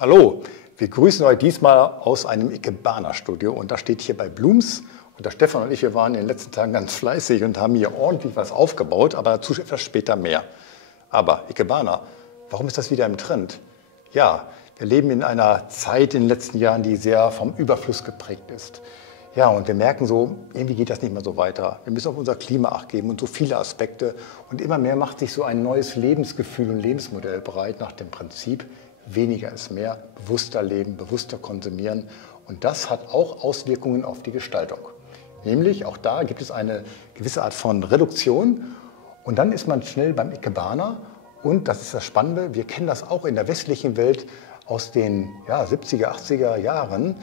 Hallo, wir grüßen euch diesmal aus einem Ikebana-Studio und da steht hier bei Blooms und der Stefan und ich, wir waren in den letzten Tagen ganz fleißig und haben hier ordentlich was aufgebaut, aber dazu etwas später mehr. Aber Ikebana, warum ist das wieder im Trend? Ja, wir leben in einer Zeit in den letzten Jahren, die sehr vom Überfluss geprägt ist. Ja, und wir merken so, irgendwie geht das nicht mehr so weiter. Wir müssen auf unser Klima Acht geben und so viele Aspekte. Und immer mehr macht sich so ein neues Lebensgefühl und Lebensmodell bereit nach dem Prinzip, weniger ist mehr, bewusster leben, bewusster konsumieren. Und das hat auch Auswirkungen auf die Gestaltung. Nämlich, auch da gibt es eine gewisse Art von Reduktion. Und dann ist man schnell beim Ikebana. Und das ist das Spannende, wir kennen das auch in der westlichen Welt aus den 70er, 80er Jahren,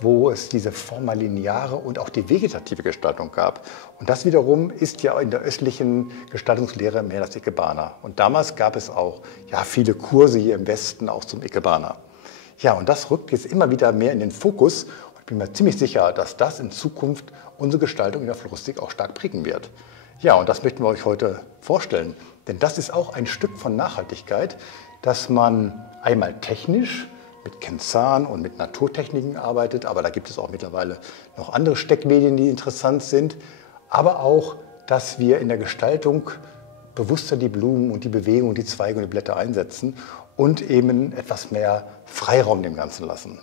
wo es diese formalineare und auch die vegetative Gestaltung gab. Und das wiederum ist ja in der östlichen Gestaltungslehre mehr das Ikebana. Und damals gab es auch viele Kurse hier im Westen auch zum Ikebana. Ja, und das rückt jetzt immer wieder mehr in den Fokus. Und ich bin mir ziemlich sicher, dass das in Zukunft unsere Gestaltung in der Floristik auch stark prägen wird. Ja, und das möchten wir euch heute vorstellen. Denn das ist auch ein Stück von Nachhaltigkeit, dass man einmal technisch mit Kenzan und mit Naturtechniken arbeitet, aber da gibt es auch mittlerweile noch andere Steckmedien, die interessant sind, aber auch, dass wir in der Gestaltung bewusster die Blumen und die Bewegung, die Zweige und die Blätter einsetzen und eben etwas mehr Freiraum dem Ganzen lassen.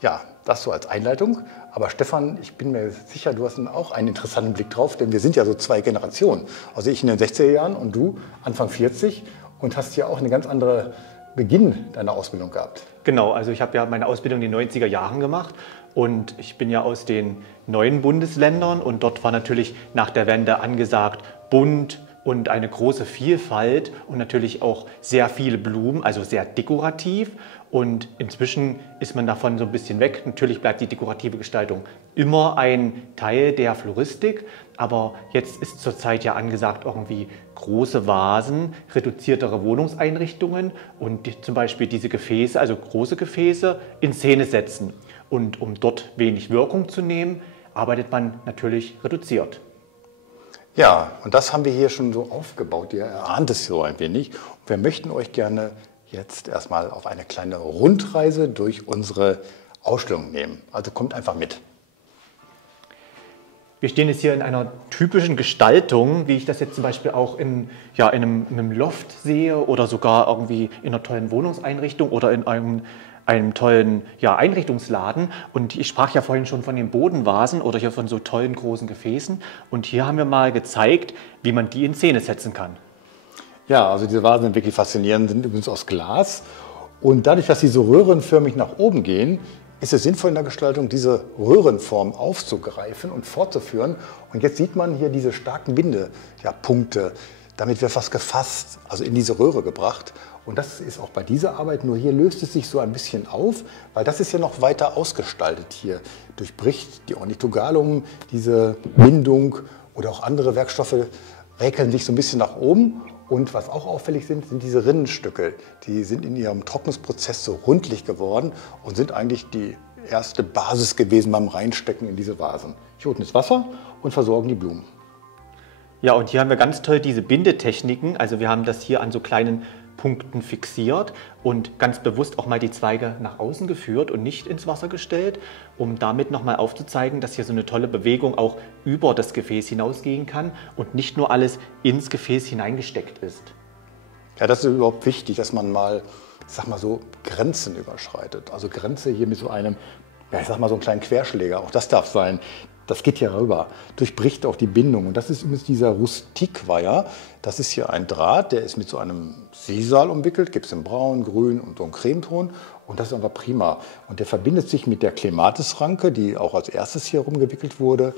Ja, das so als Einleitung. Aber Stefan, ich bin mir sicher, du hast auch einen interessanten Blick drauf, denn wir sind ja so zwei Generationen. Also ich in den 60er Jahren und du Anfang 40 und hast ja auch eine ganz andere Beginn deiner Ausbildung gehabt. Genau, also ich habe ja meine Ausbildung in den 90er Jahren gemacht und ich bin ja aus den neuen Bundesländern und dort war natürlich nach der Wende angesagt bunt und eine große Vielfalt und natürlich auch sehr viele Blumen, also sehr dekorativ. Und inzwischen ist man davon so ein bisschen weg. Natürlich bleibt die dekorative Gestaltung immer ein Teil der Floristik, aber jetzt ist zurzeit ja angesagt irgendwie große Vasen, reduziertere Wohnungseinrichtungen und zum Beispiel diese Gefäße, also große Gefäße, in Szene setzen. Und um dort wenig Wirkung zu nehmen, arbeitet man natürlich reduziert. Ja, und das haben wir hier schon so aufgebaut. Ihr erahnt es so ein wenig. Und wir möchten euch gerne jetzt erstmal auf eine kleine Rundreise durch unsere Ausstellung nehmen. Also kommt einfach mit. Wir stehen jetzt hier in einer typischen Gestaltung, wie ich das jetzt zum Beispiel auch in einem Loft sehe oder sogar irgendwie in einer tollen Wohnungseinrichtung oder in einem tollen Einrichtungsladen. Und ich sprach ja vorhin schon von den Bodenvasen oder hier von so tollen großen Gefäßen. Und hier haben wir mal gezeigt, wie man die in Szene setzen kann. Ja, also diese Vasen sind wirklich faszinierend, sind übrigens aus Glas. Und dadurch, dass sie so röhrenförmig nach oben gehen, ist es sinnvoll in der Gestaltung, diese Röhrenform aufzugreifen und fortzuführen. Und jetzt sieht man hier diese starken Bindepunkte. Damit wird was gefasst, also in diese Röhre gebracht. Und das ist auch bei dieser Arbeit, nur hier löst es sich so ein bisschen auf, weil das ist ja noch weiter ausgestaltet hier. Durchbricht die Ornithogalum diese Bindung oder auch andere Werkstoffe räkeln sich so ein bisschen nach oben. Und was auch auffällig sind, sind diese Rinnenstücke. Die sind in ihrem Trocknungsprozess so rundlich geworden und sind eigentlich die erste Basis gewesen beim Reinstecken in diese Vasen. Hier unten ist Wasser und versorgen die Blumen. Ja, und hier haben wir ganz toll diese Bindetechniken. Also wir haben das hier an so kleinen Punkten fixiert und ganz bewusst auch mal die Zweige nach außen geführt und nicht ins Wasser gestellt, um damit nochmal aufzuzeigen, dass hier so eine tolle Bewegung auch über das Gefäß hinausgehen kann und nicht nur alles ins Gefäß hineingesteckt ist. Ja, das ist überhaupt wichtig, dass man mal, ich sag mal so, Grenzen überschreitet. Also Grenze hier mit so einem, ich sag mal so einem kleinen Querschläger, auch das darf sein. Das geht hier rüber, durchbricht auch die Bindung. Und das ist übrigens dieser Rustikweiher. Das ist hier ein Draht, der ist mit so einem Sisal umwickelt, gibt es in Braun, Grün und so einen Cremeton. Und das ist einfach prima. Und der verbindet sich mit der Klematisranke, die auch als erstes hier rumgewickelt wurde,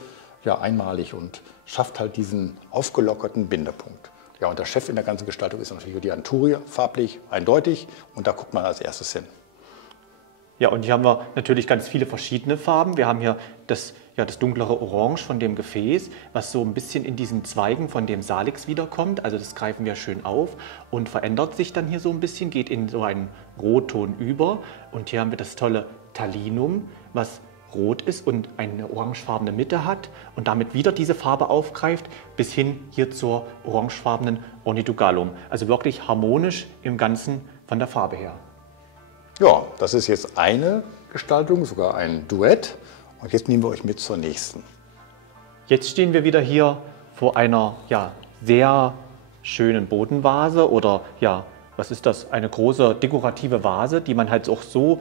einmalig und schafft halt diesen aufgelockerten Bindepunkt. Ja, und der Chef in der ganzen Gestaltung ist natürlich die Anturie, farblich eindeutig. Und da guckt man als erstes hin. Ja, und hier haben wir natürlich ganz viele verschiedene Farben. Wir haben hier das dunklere Orange von dem Gefäß, was so ein bisschen in diesen Zweigen von dem Salix wiederkommt. Also das greifen wir schön auf und verändert sich dann hier so ein bisschen, geht in so einen Rotton über. Und hier haben wir das tolle Talinum, was rot ist und eine orangefarbene Mitte hat und damit wieder diese Farbe aufgreift, bis hin hier zur orangefarbenen Ornithogalum. Also wirklich harmonisch im Ganzen von der Farbe her. Ja, das ist jetzt eine Gestaltung, sogar ein Duett. Und jetzt nehmen wir euch mit zur nächsten. Jetzt stehen wir wieder hier vor einer sehr schönen Bodenvase oder was ist das? Eine große dekorative Vase, die man halt auch so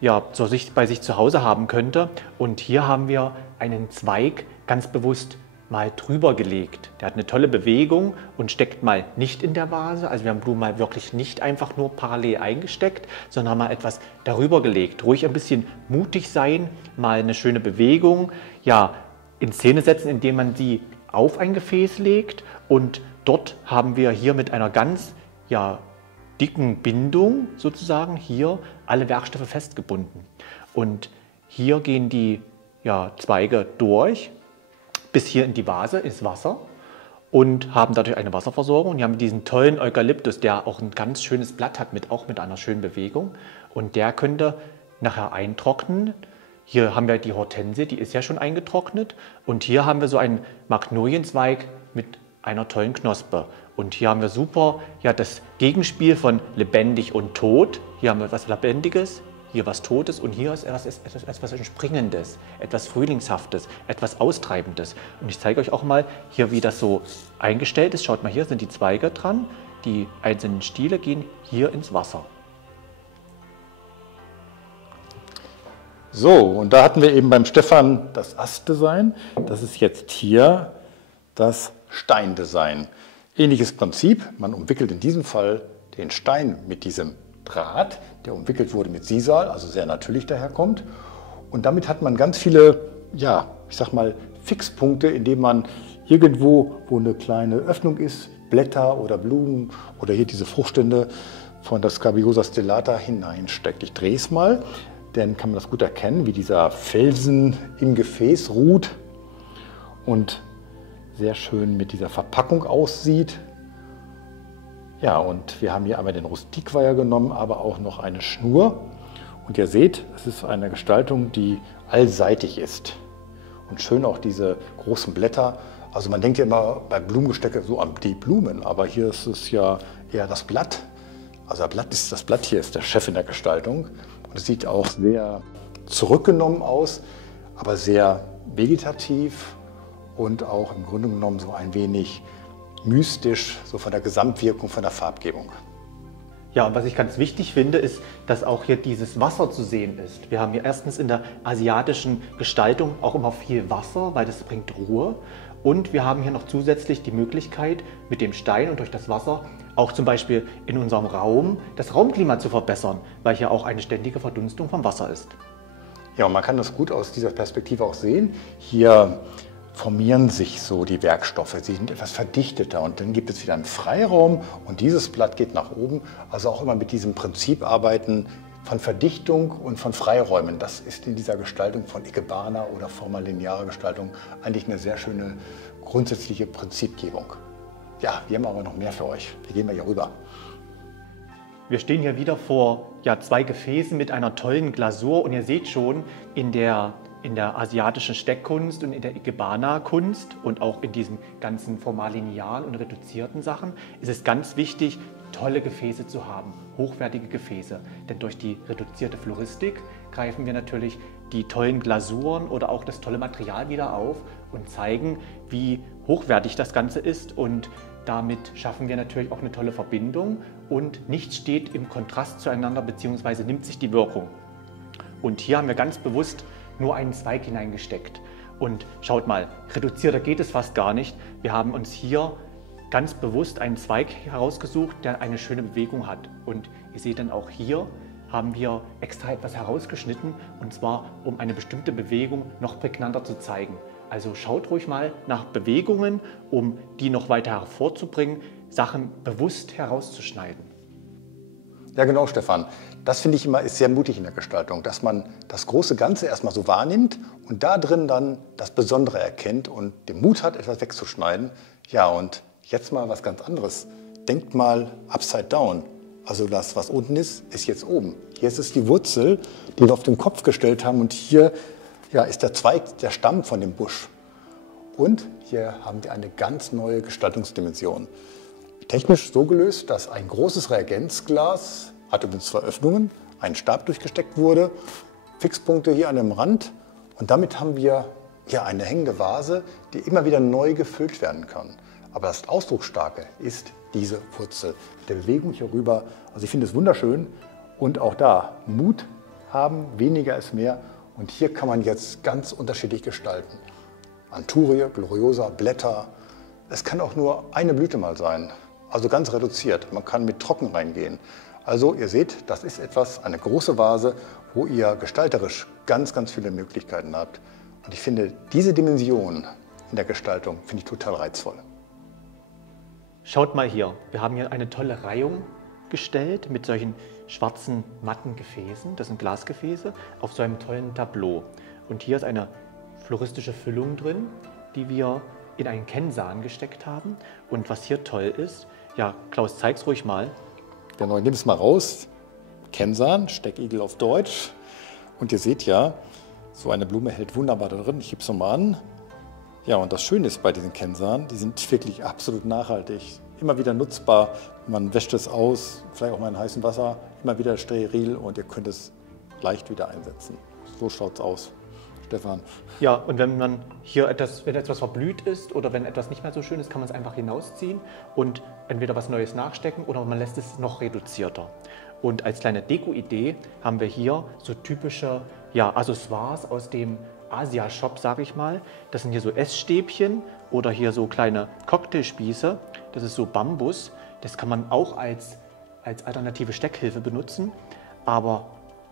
bei sich zu Hause haben könnte. Und hier haben wir einen Zweig ganz bewusst mal drüber gelegt. Der hat eine tolle Bewegung und steckt mal nicht in der Vase. Also wir haben Blumen mal wirklich nicht einfach nur parallel eingesteckt, sondern haben mal etwas darüber gelegt. Ruhig ein bisschen mutig sein, mal eine schöne Bewegung in Szene setzen, indem man sie auf ein Gefäß legt. Und dort haben wir hier mit einer ganz dicken Bindung sozusagen hier alle Werkstoffe festgebunden. Und hier gehen die Zweige durch bis hier in die Vase, ins Wasser und haben dadurch eine Wasserversorgung. Die haben diesen tollen Eukalyptus, der auch ein ganz schönes Blatt hat, auch mit einer schönen Bewegung. Und der könnte nachher eintrocknen. Hier haben wir die Hortensie, die ist ja schon eingetrocknet. Und hier haben wir so einen Magnolienzweig mit einer tollen Knospe. Und hier haben wir super das Gegenspiel von lebendig und tot. Hier haben wir etwas Lebendiges, hier was Totes und hier ist etwas Entspringendes, etwas Frühlingshaftes, etwas Austreibendes. Und ich zeige euch auch mal hier, wie das so eingestellt ist. Schaut mal, hier sind die Zweige dran. Die einzelnen Stiele gehen hier ins Wasser. So, und da hatten wir eben beim Stefan das Astdesign. Das ist jetzt hier das Steindesign. Ähnliches Prinzip, man umwickelt in diesem Fall den Stein mit diesem Draht, der umwickelt wurde mit Sisal, also sehr natürlich daherkommt. Und damit hat man ganz viele, ich sag mal, Fixpunkte, indem man irgendwo, wo eine kleine Öffnung ist, Blätter oder Blumen oder hier diese Fruchtstände von der Scabiosa stellata hineinsteckt. Ich drehe es mal, dann kann man das gut erkennen, wie dieser Felsen im Gefäß ruht und sehr schön mit dieser Verpackung aussieht. Ja, und wir haben hier einmal den Rustikweiher genommen, aber auch noch eine Schnur. Und ihr seht, es ist eine Gestaltung, die allseitig ist. Und schön auch diese großen Blätter. Also man denkt ja immer bei Blumengestecke so an die Blumen, aber hier ist es ja eher das Blatt. Also das Blatt hier ist der Chef in der Gestaltung. Und es sieht auch sehr zurückgenommen aus, aber sehr vegetativ und auch im Grunde genommen so ein wenig mystisch, so von der Gesamtwirkung, von der Farbgebung. Ja, und was ich ganz wichtig finde, ist, dass auch hier dieses Wasser zu sehen ist. Wir haben hier erstens in der asiatischen Gestaltung auch immer viel Wasser, weil das bringt Ruhe. Und wir haben hier noch zusätzlich die Möglichkeit, mit dem Stein und durch das Wasser auch zum Beispiel in unserem Raum das Raumklima zu verbessern, weil hier auch eine ständige Verdunstung vom Wasser ist. Ja, und man kann das gut aus dieser Perspektive auch sehen. Hier formieren sich so die Werkstoffe, sie sind etwas verdichteter und dann gibt es wieder einen Freiraum und dieses Blatt geht nach oben. Also auch immer mit diesem Prinzip arbeiten von Verdichtung und von Freiräumen. Das ist in dieser Gestaltung von Ikebana oder formal-linearer Gestaltung eigentlich eine sehr schöne grundsätzliche Prinzipgebung. Ja, wir haben aber noch mehr für euch. Wir gehen mal hier rüber. Wir stehen hier wieder vor zwei Gefäßen mit einer tollen Glasur und ihr seht schon, in der asiatischen Steckkunst und in der Ikebana-Kunst und auch in diesen ganzen formal-linearen und reduzierten Sachen ist es ganz wichtig, tolle Gefäße zu haben, hochwertige Gefäße. Denn durch die reduzierte Floristik greifen wir natürlich die tollen Glasuren oder auch das tolle Material wieder auf und zeigen, wie hochwertig das Ganze ist. Und damit schaffen wir natürlich auch eine tolle Verbindung und nichts steht im Kontrast zueinander bzw. nimmt sich die Wirkung. Und hier haben wir ganz bewusst nur einen Zweig hineingesteckt. Und schaut mal, reduzierter geht es fast gar nicht. Wir haben uns hier ganz bewusst einen Zweig herausgesucht, der eine schöne Bewegung hat. Und ihr seht dann auch hier, haben wir extra etwas herausgeschnitten, und zwar um eine bestimmte Bewegung noch prägnanter zu zeigen. Also schaut ruhig mal nach Bewegungen, um die noch weiter hervorzubringen, Sachen bewusst herauszuschneiden. Ja genau, Stefan. Das finde ich immer ist sehr mutig in der Gestaltung, dass man das große Ganze erstmal so wahrnimmt und da drin dann das Besondere erkennt und den Mut hat, etwas wegzuschneiden. Ja, und jetzt mal was ganz anderes. Denkt mal upside down. Also das, was unten ist, ist jetzt oben. Hier ist es die Wurzel, die wir auf den Kopf gestellt haben, und hier ist der Zweig, der Stamm von dem Busch. Und hier haben wir eine ganz neue Gestaltungsdimension. Technisch so gelöst, dass ein großes Reagenzglas, hat übrigens 2 Öffnungen, ein Stab durchgesteckt wurde, Fixpunkte hier an dem Rand und damit haben wir hier eine hängende Vase, die immer wieder neu gefüllt werden kann. Aber das Ausdrucksstarke ist diese Wurzel, der Bewegung hier rüber. Also ich finde es wunderschön und auch da Mut haben, weniger ist mehr und hier kann man jetzt ganz unterschiedlich gestalten. Anturie, Gloriosa, Blätter, es kann auch nur eine Blüte mal sein, also ganz reduziert. Man kann mit Trocken reingehen. Also ihr seht, das ist etwas, eine große Vase, wo ihr gestalterisch ganz, ganz viele Möglichkeiten habt. Und ich finde, diese Dimension in der Gestaltung finde ich total reizvoll. Schaut mal hier, wir haben hier eine tolle Reihung gestellt mit solchen schwarzen, matten Gefäßen, das sind Glasgefäße, auf so einem tollen Tableau. Und hier ist eine floristische Füllung drin, die wir in einen Kensan gesteckt haben. Und was hier toll ist, ja, Klaus, zeig's ruhig mal. Genau, ich nehme es mal raus. Kensan, Steckigel auf Deutsch. Und ihr seht ja, so eine Blume hält wunderbar da drin. Ich gebe es nochmal an. Ja, und das Schöne ist bei diesen Kensan, die sind wirklich absolut nachhaltig. Immer wieder nutzbar. Man wäscht es aus, vielleicht auch mal in heißem Wasser, immer wieder steril und ihr könnt es leicht wieder einsetzen. So schaut es aus. Stefan. Ja, und wenn man hier wenn etwas verblüht ist oder wenn etwas nicht mehr so schön ist, kann man es einfach hinausziehen und entweder was Neues nachstecken oder man lässt es noch reduzierter. Und als kleine Deko-Idee haben wir hier so typische Accessoires aus dem Asia-Shop, sage ich mal. Das sind hier so Essstäbchen oder hier so kleine Cocktailspieße. Das ist so Bambus. Das kann man auch als alternative Steckhilfe benutzen. Aber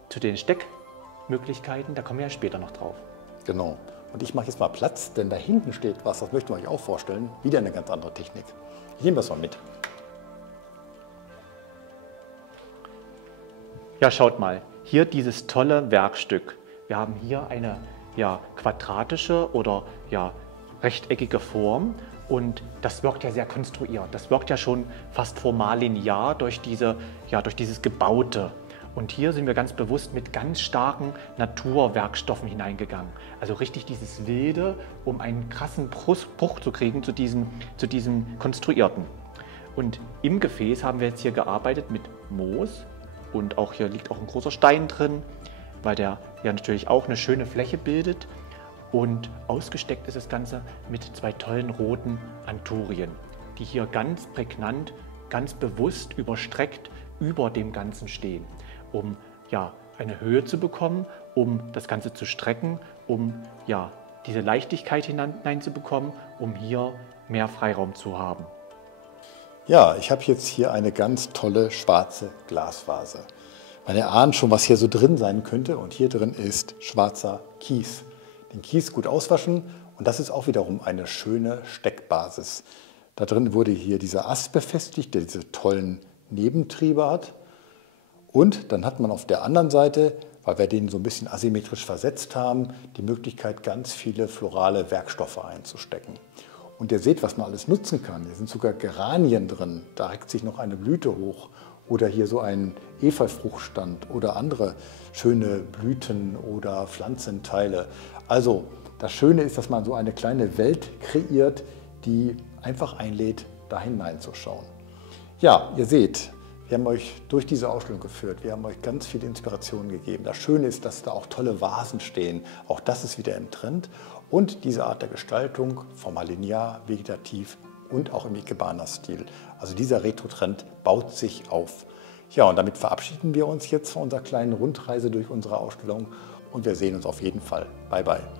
zu den Steckmöglichkeiten, da kommen wir ja später noch drauf. Genau. Und ich mache jetzt mal Platz, denn da hinten steht was, das möchten wir euch auch vorstellen. Wieder eine ganz andere Technik. Ich nehme das mal mit. Ja, schaut mal. Hier dieses tolle Werkstück. Wir haben hier eine quadratische oder rechteckige Form und das wirkt ja sehr konstruiert. Das wirkt ja schon fast formal linear durch dieses Gebaute. Und hier sind wir ganz bewusst mit ganz starken Naturwerkstoffen hineingegangen. Also richtig dieses Wilde, um einen krassen Bruch zu kriegen zu diesem Konstruierten. Und im Gefäß haben wir jetzt hier gearbeitet mit Moos und auch hier liegt auch ein großer Stein drin, weil der ja natürlich auch eine schöne Fläche bildet. Und ausgesteckt ist das Ganze mit zwei tollen roten Anturien, die hier ganz prägnant, ganz bewusst überstreckt über dem Ganzen stehen, um eine Höhe zu bekommen, um das Ganze zu strecken, um diese Leichtigkeit hineinzubekommen, um hier mehr Freiraum zu haben. Ja, ich habe jetzt hier eine ganz tolle schwarze Glasvase. Man erahnt schon, was hier so drin sein könnte und hier drin ist schwarzer Kies. Den Kies gut auswaschen und das ist auch wiederum eine schöne Steckbasis. Da drin wurde hier dieser Ast befestigt, der diese tollen Nebentriebe hat. Und dann hat man auf der anderen Seite, weil wir den so ein bisschen asymmetrisch versetzt haben, die Möglichkeit, ganz viele florale Werkstoffe einzustecken. Und ihr seht, was man alles nutzen kann. Hier sind sogar Geranien drin, da reckt sich noch eine Blüte hoch. Oder hier so ein Efeufruchtstand oder andere schöne Blüten oder Pflanzenteile. Also das Schöne ist, dass man so eine kleine Welt kreiert, die einfach einlädt, da hineinzuschauen. Ja, ihr seht, wir haben euch durch diese Ausstellung geführt, wir haben euch ganz viel Inspiration gegeben. Das Schöne ist, dass da auch tolle Vasen stehen, auch das ist wieder im Trend. Und diese Art der Gestaltung, formal linear, vegetativ und auch im Ikebana-Stil. Also dieser Retro-Trend baut sich auf. Ja, und damit verabschieden wir uns jetzt von unserer kleinen Rundreise durch unsere Ausstellung und wir sehen uns auf jeden Fall. Bye, bye.